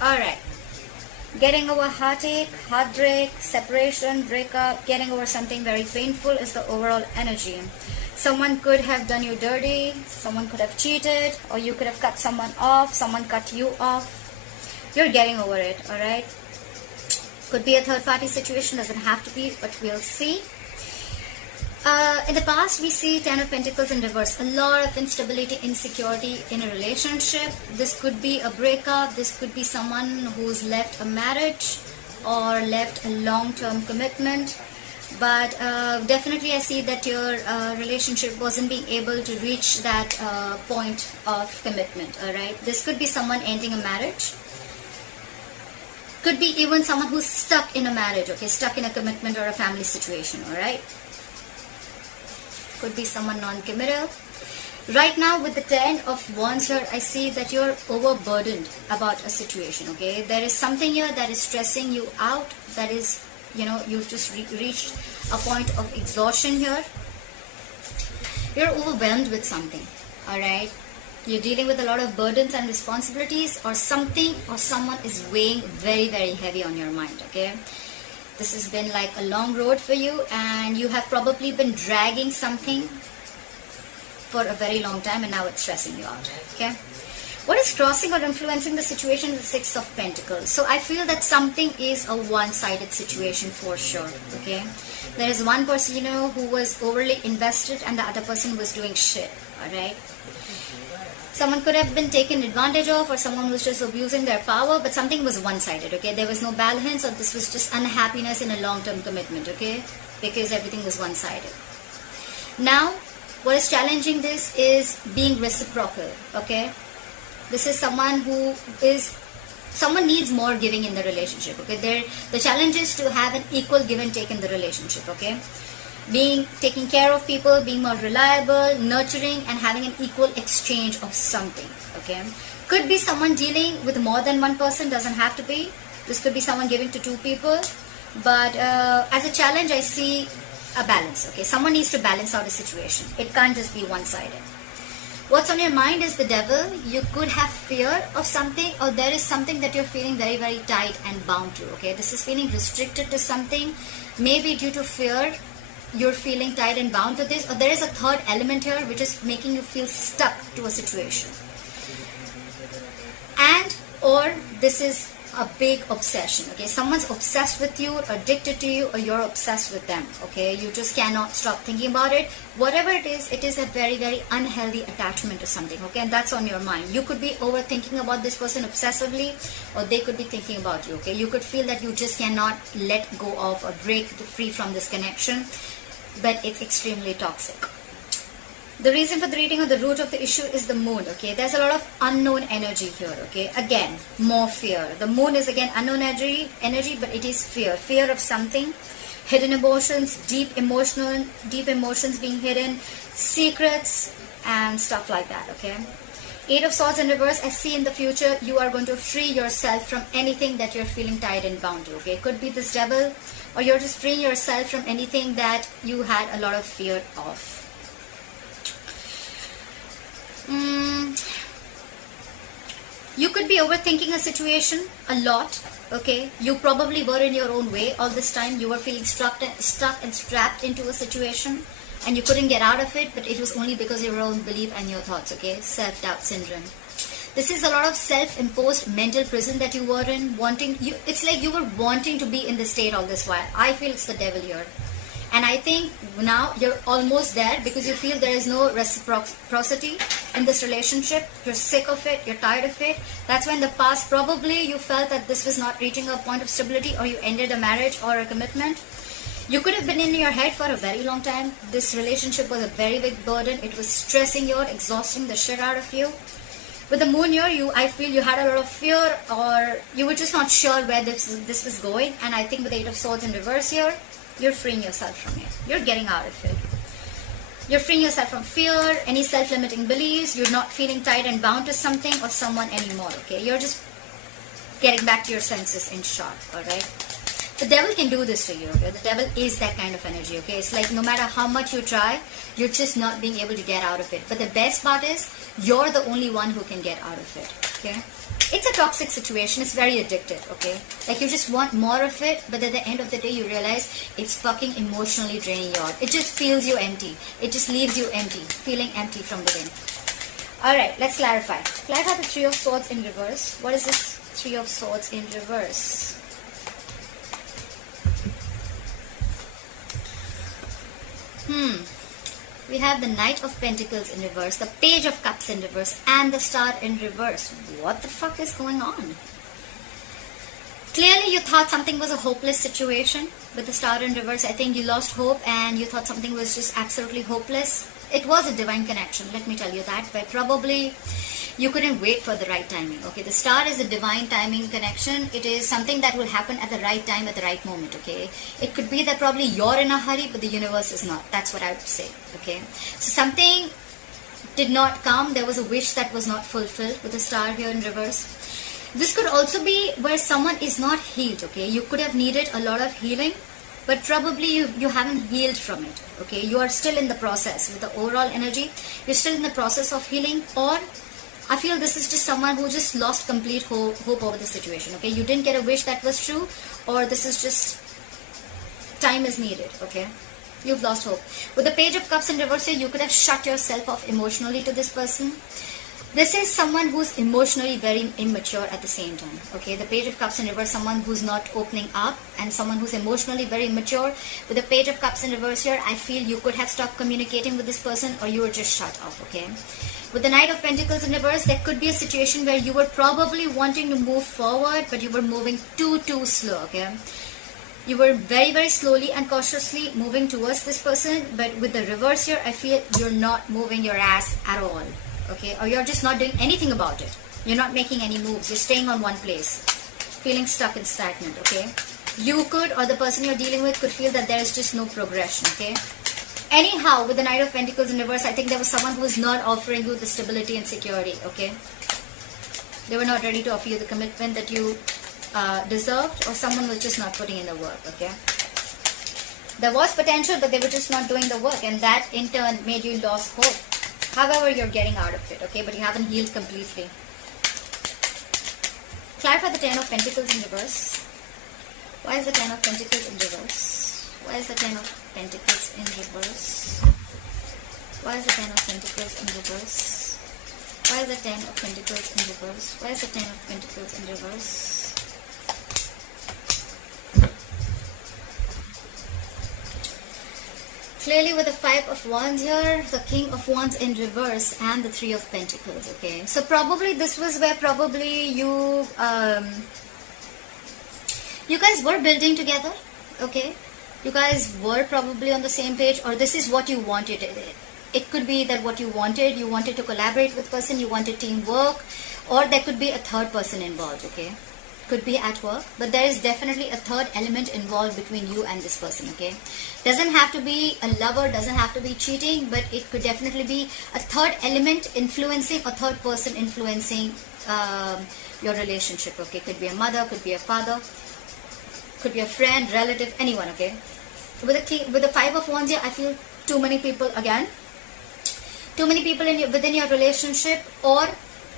Alright. Getting over heartache, heartbreak, separation, breakup, getting over something very painful is the overall energy. Someone could have done you dirty, someone could have cheated, or you could have cut someone off, someone cut you off. You're getting over it, alright? Could be a third party situation, doesn't have to be, but we'll see. In the past, we see Ten of Pentacles in reverse. A lot of instability, insecurity in a relationship. This could be a breakup. This could be someone who's left a marriage or left a long-term commitment. But definitely I see that your relationship wasn't being able to reach that point of commitment. Alright, this could be someone ending a marriage. Could be even someone who's stuck in a marriage, okay, stuck in a commitment or a family situation. Alright, could be someone non-committal. Right now with the Ten of Wands here, I see that you're overburdened about a situation, okay? There is something here that is stressing you out, that is, you know, you've just reached a point of exhaustion here. You're overwhelmed with something, alright? You're dealing with a lot of burdens and responsibilities, or something or someone is weighing very, very heavy on your mind, okay? This has been like a long road for you, and you have probably been dragging something for a very long time, and now it's stressing you out, okay? What is crossing or influencing the situation is the Six of Pentacles. So I feel that something is a one-sided situation for sure, okay? There is one person, you know, who was overly invested and the other person was doing shit, alright? Someone could have been taken advantage of, or someone was just abusing their power, but something was one-sided, okay? There was no balance, or this was just unhappiness in a long-term commitment, okay? Because everything was one-sided. Now, what is challenging this is being reciprocal, okay? This is someone who is, someone needs more giving in the relationship, okay? The challenge is to have an equal give and take in the relationship, okay? Taking care of people, being more reliable, nurturing, and having an equal exchange of something, okay? Could be someone dealing with more than one person, doesn't have to be. This could be someone giving to two people, but as a challenge, I see a balance, okay? Someone needs to balance out a situation. It can't just be one-sided. What's on your mind is the Devil. You could have fear of something, or there is something that you're feeling very, very tight and bound to, okay? This is feeling restricted to something, maybe due to fear. You're feeling tight and bound to this, or there is a third element here which is making you feel stuck to a situation. And or this is a big obsession, okay? Someone's obsessed with you, addicted to you, or you're obsessed with them, okay? You just cannot stop thinking about it. Whatever it is a very, very unhealthy attachment to something, okay? And that's on your mind. You could be overthinking about this person obsessively, or they could be thinking about you, okay? You could feel that you just cannot let go of or break free from this connection, but it's extremely toxic. The reason for the reading, or the root of the issue, is the Moon, okay? There's a lot of unknown energy here, okay? Again, more fear. The Moon is again unknown energy, but it is fear. Fear of something, hidden emotions, deep emotions being hidden, secrets, and stuff like that, okay? Eight of Swords in reverse. I see in the future you are going to free yourself from anything that you're feeling tied and bound to, okay? It could be this Devil, or you're just freeing yourself from anything that you had a lot of fear of. You could be overthinking a situation a lot, okay? You probably were in your own way all this time. You were feeling stuck and strapped into a situation, and you couldn't get out of it, but it was only because of your own belief and your thoughts, okay? Self-doubt syndrome. This is a lot of self-imposed mental prison that you were in, it's like you were wanting to be in this state all this while. I feel it's the Devil here. And I think now you're almost there, because you feel there is no reciprocity in this relationship. You're sick of it, you're tired of it. That's why in the past probably you felt that this was not reaching a point of stability, or you ended a marriage or a commitment. You could have been in your head for a very long time. This relationship was a very big burden. It was stressing you out, exhausting the shit out of you. With the Moon here, I feel you had a lot of fear, or you were just not sure where this was going. And I think with the Eight of Swords in reverse here, you're freeing yourself from it. You're getting out of it. You're freeing yourself from fear, any self-limiting beliefs. You're not feeling tied and bound to something or someone anymore, okay? You're just getting back to your senses in short, alright? The Devil can do this to you, okay? The Devil is that kind of energy, okay? It's like no matter how much you try, you're just not being able to get out of it. But the best part is, you're the only one who can get out of it, okay? It's a toxic situation. It's very addictive, okay? Like you just want more of it, but at the end of the day you realize it's fucking emotionally draining you out. It just feels you empty. It just leaves you empty, feeling empty from within. Alright, let's clarify. Clarify the Three of Swords in reverse. What is this Three of Swords in reverse? We have the Knight of Pentacles in reverse, the Page of Cups in reverse, and the Star in reverse. What the fuck is going on? Clearly you thought something was a hopeless situation with the Star in reverse. I think you lost hope and you thought something was just absolutely hopeless. It was a divine connection, let me tell you that, but probably you couldn't wait for the right timing. Okay, the Star is a divine timing connection. It is something that will happen at the right time, at the right moment. Okay, it could be that probably you're in a hurry, but the universe is not. That's what I would say. Okay, so something did not come. There was a wish that was not fulfilled with the Star here in reverse. This could also be where someone is not healed. Okay, you could have needed a lot of healing, but probably you haven't healed from it. Okay, you are still in the process with the overall energy. You're still in the process of healing, or I feel this is just someone who just lost complete hope over the situation. Okay, you didn't get a wish that was true, or this is just time is needed. Okay, you've lost hope. With the Page of Cups in reverse here, you could have shut yourself off emotionally to this person. This is someone who's emotionally very immature at the same time. Okay, the Page of Cups in reverse, someone who's not opening up, and someone who's emotionally very immature. With the Page of Cups in reverse here, I feel you could have stopped communicating with this person, or you were just shut off. Okay, with the Knight of Pentacles in reverse, there could be a situation where you were probably wanting to move forward, but you were moving too slow. Okay, you were very slowly and cautiously moving towards this person, but with the reverse here, I feel you're not moving your ass at all. Okay, or you're just not doing anything about it. You're not making any moves. You're staying on one place, feeling stuck and stagnant. Okay, you could, or the person you're dealing with could feel that there is just no progression. Okay, anyhow, with the Knight of Pentacles in reverse, I think there was someone who was not offering you the stability and security. Okay, they were not ready to offer you the commitment that you deserved, or someone was just not putting in the work. Okay, there was potential, but they were just not doing the work, and that in turn made you lose hope. However, you're getting out of it, okay, but you haven't healed completely. Clarify the Ten of Pentacles in reverse. Why is the Ten of Pentacles in reverse? Why is the Ten of Pentacles in reverse? Why is the Ten of Pentacles in reverse? Why is the Ten of Pentacles in reverse? Why is the Ten of Pentacles in reverse? Clearly with the Five of Wands here, the King of Wands in reverse, and the Three of Pentacles. Okay, so probably this was where probably you guys were building together. Okay, you guys were probably on the same page, or this is what you wanted. It could be that what you wanted to collaborate with person, you wanted teamwork, or there could be a third person involved. Okay, could be at work, but there is definitely a third element involved between you and this person. Okay, doesn't have to be a lover, doesn't have to be cheating, but it could definitely be a third element influencing, a third person influencing your relationship. Okay, could be a mother, could be a father, could be a friend, relative, anyone. Okay, with the Five of Wands here, I feel too many people again, too many people within your relationship, or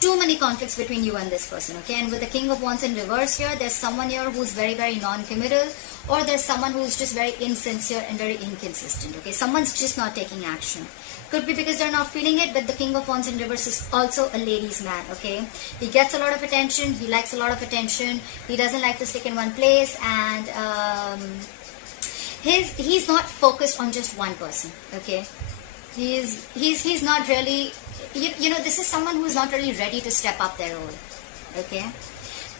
too many conflicts between you and this person. Okay, and with the King of Wands in reverse here, there's someone here who's very non-committal, or there's someone who's just very insincere and very inconsistent. Okay, someone's just not taking action. Could be because they're not feeling it, but the King of Wands in reverse is also a ladies' man. Okay, he gets a lot of attention, he likes a lot of attention, he doesn't like to stick in one place, and he's not focused on just one person. Okay, he's not really, you know, this is someone who is not really ready to step up their role. Okay,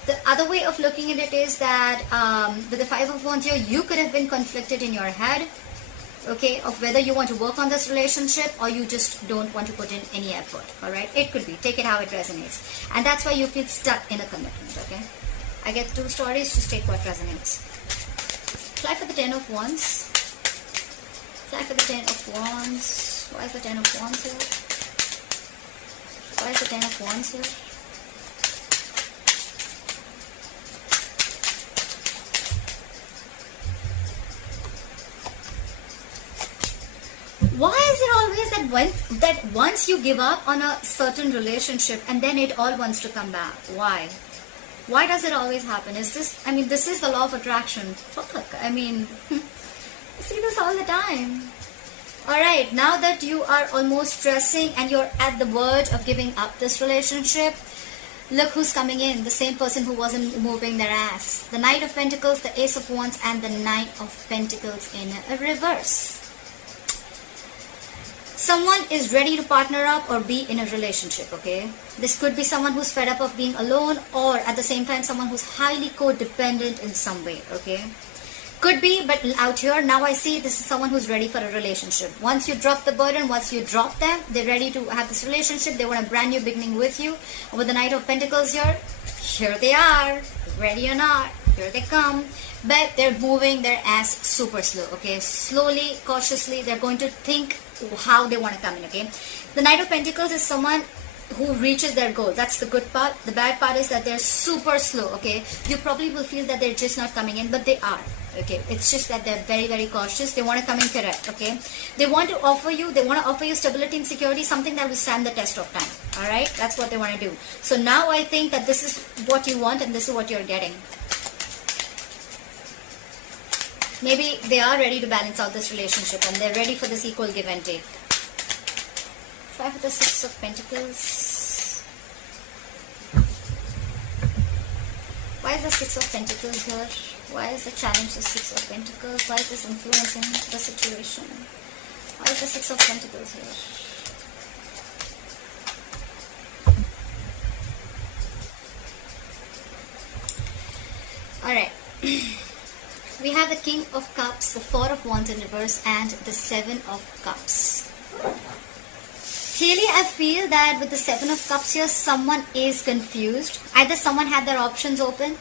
the other way of looking at it is that with the Five of Wands here, you could have been conflicted in your head, okay, of whether you want to work on this relationship or you just don't want to put in any effort. All right, it could be, take it how it resonates, and that's why you feel stuck in a commitment. Okay, I get two stories, just take what resonates. Fly for the Ten of Wands. Fly for the Ten of Wands. Why is the Ten of Wands here? Why is the Ten of Wands here? Why is it always that that once you give up on a certain relationship and then it all wants to come back. Why does it always happen? Is this, I mean, this is the law of attraction. Fuck, I mean, I see this all the time. Alright, now that you are almost stressing and you're at the verge of giving up this relationship, look who's coming in. The same person who wasn't moving their ass. The Knight of Pentacles, the Ace of Wands, and the Knight of Pentacles in a reverse. Someone is ready to partner up or be in a relationship, okay? This could be someone who's fed up of being alone, or at the same time someone who's highly codependent in some way, okay? Could be, but out here, now I see this is someone who's ready for a relationship. Once you drop the burden, once you drop them, they're ready to have this relationship. They want a brand new beginning with you. And with the Knight of Pentacles here they are, ready or not, here they come. But they're moving their ass super slow, okay? Slowly, cautiously, they're going to think how they want to come in, okay? The Knight of Pentacles is someone who reaches their goal. That's the good part. The bad part is that they're super slow, okay? You probably will feel that they're just not coming in, but they are. Okay, it's just that they're very, very cautious. They want to come in correct, okay? They want to offer you stability and security, something that will stand the test of time, all right? That's what they want to do. So now I think that this is what you want and this is what you're getting. Maybe they are ready to balance out this relationship and they're ready for this equal give and take. Try for the Six of Pentacles. Why is the Six of Pentacles here? Why is the challenge the Six of Pentacles? Why is this influencing the situation? Why is the Six of Pentacles here? Alright. We have the King of Cups, the Four of Wands in reverse, and the Seven of Cups. Clearly, I feel that with the Seven of Cups here, someone is confused. Either someone had their options open.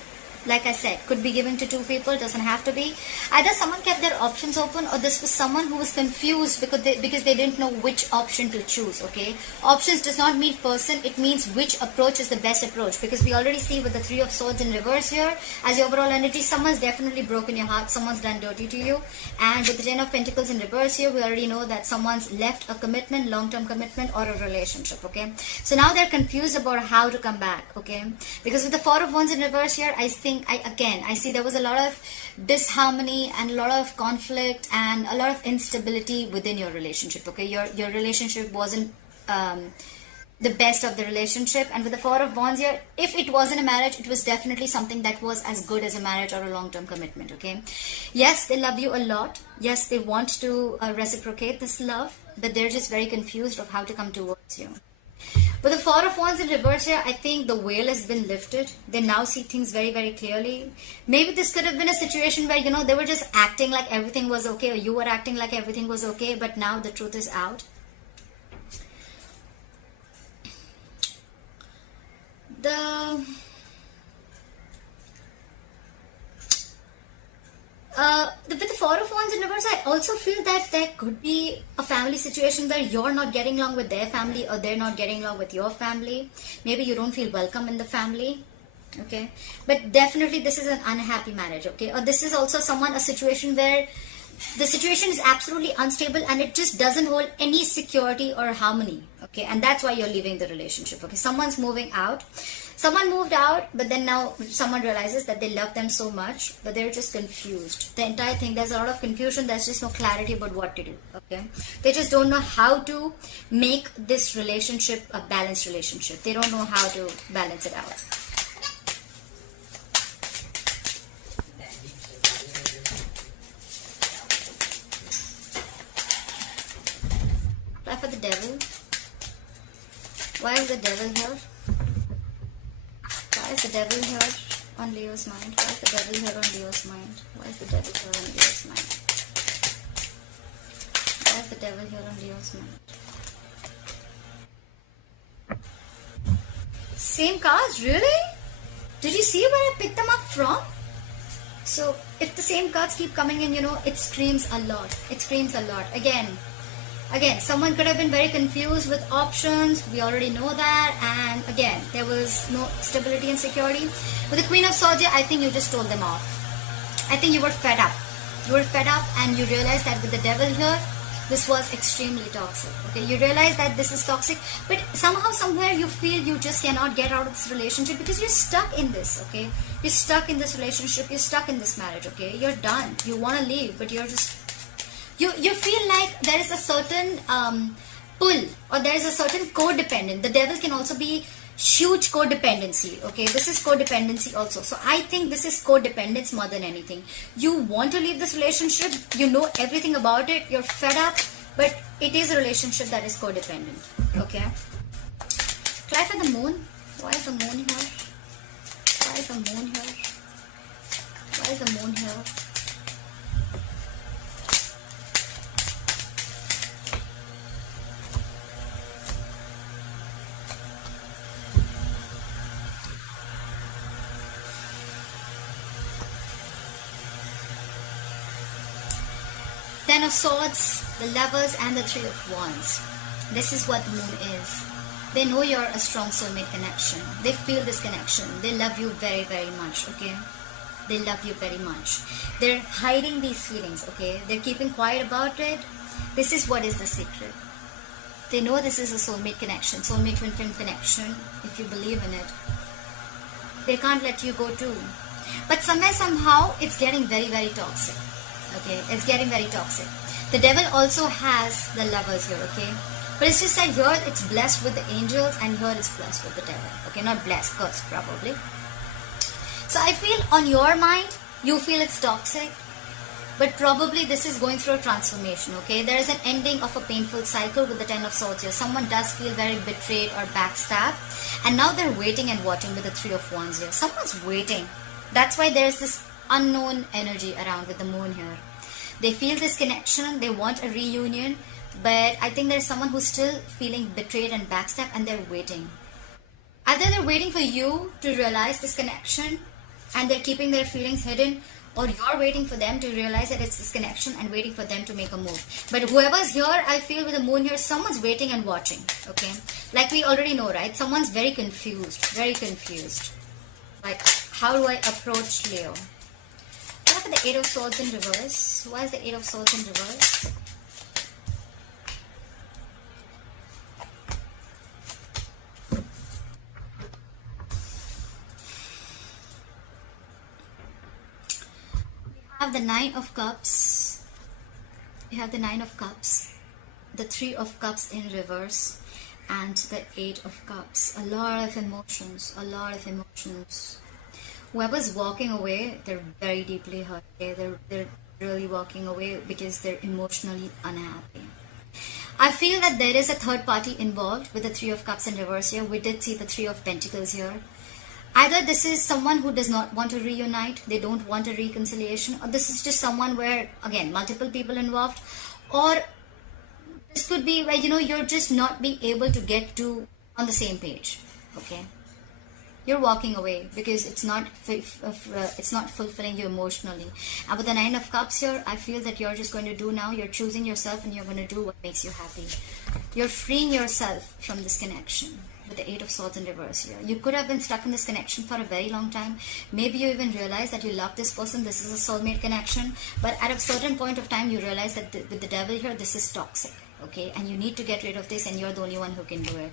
Like I said, could be given to two people, doesn't have to be. Either someone kept their options open, or this was someone who was confused because they didn't know which option to choose, okay? Options does not mean person, it means which approach is the best approach. Because we already see with the Three of Swords in reverse here, as your overall energy, someone's definitely broken your heart, someone's done dirty to you. And with the Ten of Pentacles in reverse here, we already know that someone's left a commitment, long-term commitment, or a relationship, okay? So now they're confused about how to come back, okay? Because with the Four of Wands in reverse here, I see there was a lot of disharmony and a lot of conflict and a lot of instability within your relationship, okay? Your relationship wasn't the best of the relationship. And with the Four of Wands here, if it wasn't a marriage, it was definitely something that was as good as a marriage or a long-term commitment, okay? Yes, they love you a lot. Yes, they want to reciprocate this love, but they're just very confused of how to come towards you. But the Four of Wands in reverse here, I think the veil has been lifted. They now see things very, very clearly. Maybe this could have been a situation where, you know, they were just acting like everything was okay, or you were acting like everything was okay, but now the truth is out. With the Four of Wands in reverse, I also feel that there could be a family situation where you're not getting along with their family, or they're not getting along with your family. Maybe you don't feel welcome in the family, okay? But definitely this is an unhappy marriage, okay? Or this is also a situation where the situation is absolutely unstable and it just doesn't hold any security or harmony, okay? And that's why you're leaving the relationship, okay? Someone's moving out. Someone moved out, but then now someone realizes that they love them so much, but they're just confused. The entire thing, there's a lot of confusion. There's just no clarity about what to do, okay? They just don't know how to make this relationship a balanced relationship. They don't know how to balance it out. Try for the Devil. Why is the Devil here? Why is the Devil here on Leo's mind? Why is the Devil here on Leo's mind? Why is the Devil here on Leo's mind? Why is the Devil here on Leo's mind? Same cards? Really? Did you see where I picked them up from? So, if the same cards keep coming in, you know, it screams a lot. It screams a lot. Again, someone could have been very confused with options. We already know that. And again, there was no stability and security. With the Queen of Swords, I think you just told them off. I think you were fed up. You were fed up and you realized that with the Devil here, this was extremely toxic. Okay, you realize that this is toxic, but somehow, somewhere, you feel you just cannot get out of this relationship because you're stuck in this. Okay, you're stuck in this relationship, you're stuck in this marriage. Okay, you're done, you want to leave, but you're just, you feel like there is a certain pull, or there is a certain codependent. The devil can also be huge codependency. Okay, this is codependency also. So I think this is codependence more than anything. You want to leave this relationship, you know everything about it, you're fed up, but it is a relationship that is codependent. Okay, clarify the moon. Why is the moon here? Why is the moon here? Why is the moon here? Ten of Swords, the Lovers, and the Three of Wands. This is what the moon is. They know you're a strong soulmate connection. They feel this connection. They love you very, very much, okay? They love you very much. They're hiding these feelings, okay? They're keeping quiet about it. This is what is the secret. They know this is a soulmate connection, soulmate twin flame connection, if you believe in it. They can't let you go too. But somewhere, somehow, it's getting very, very toxic. Okay, it's getting very toxic. The devil also has the Lovers here, okay? But it's just that here it's blessed with the angels and here it's blessed with the devil. Okay, not blessed, cursed probably. So I feel on your mind, you feel it's toxic, but probably this is going through a transformation, okay? There is an ending of a painful cycle with the Ten of Swords here. Someone does feel very betrayed or backstabbed, and now they're waiting and watching with the Three of Wands here. Someone's waiting. That's why there's this unknown energy around with the moon here. They feel this connection, they want a reunion, but I think there's someone who's still feeling betrayed and backstabbed, and they're waiting. Either they're waiting for you to realize this connection and they're keeping their feelings hidden, or you're waiting for them to realize that it's this connection and waiting for them to make a move. But whoever's here, I feel with the moon here, someone's waiting and watching, okay? Like we already know, right? Someone's very confused, very confused. Like, how do I approach Leo? What about the Eight of Swords in reverse? Why is the Eight of Swords in reverse? We have the Nine of Cups. We have the Nine of Cups, the Three of Cups in reverse, and the Eight of Cups. A lot of emotions, a lot of emotions. Whoever's walking away, they're very deeply hurt. They're really walking away because they're emotionally unhappy. I feel that there is a third party involved with the Three of Cups in reverse here. We did see the Three of Pentacles here. Either this is someone who does not want to reunite, they don't want a reconciliation, or this is just someone where, again, multiple people involved, or this could be where, you know, you're just not being able to get to on the same page, okay? You're walking away because it's not fulfilling you emotionally. And with the Nine of Cups here, I feel that you're just going to do now, you're choosing yourself and you're going to do what makes you happy. You're freeing yourself from this connection with the Eight of Swords in reverse here. You could have been stuck in this connection for a very long time. Maybe you even realize that you love this person, this is a soulmate connection, but at a certain point of time you realize that with the devil here, this is toxic, okay? And you need to get rid of this, and you're the only one who can do it.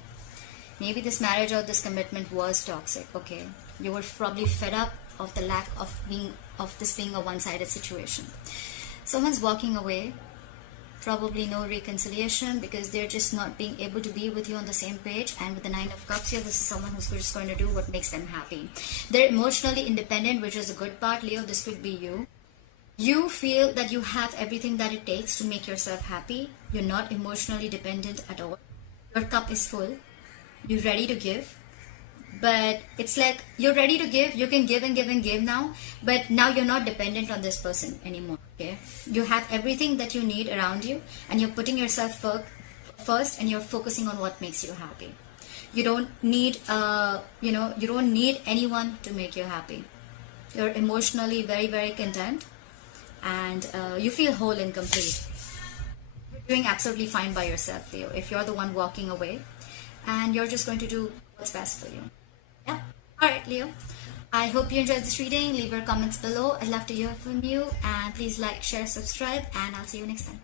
Maybe this marriage or this commitment was toxic, okay? You were probably fed up of the lack of this being a one-sided situation. Someone's walking away, probably no reconciliation because they're just not being able to be with you on the same page. And with the Nine of Cups here, this is someone who's just going to do what makes them happy. They're emotionally independent, which is a good part. Leo, this could be you. You feel that you have everything that it takes to make yourself happy. You're not emotionally dependent at all. Your cup is full. You're ready to give, but it's like you're ready to give, you can give and give and give now, but now you're not dependent on this person anymore, okay? You have everything that you need around you, and you're putting yourself first, and you're focusing on what makes you happy. You don't need, you don't need anyone to make you happy. You're emotionally very, very content, and you feel whole and complete. You're doing absolutely fine by yourself, Leo, if you're the one walking away. And you're just going to do what's best for you. Yeah. Alright, Leo. I hope you enjoyed this reading. Leave your comments below. I'd love to hear from you. And please like, share, subscribe. And I'll see you next time.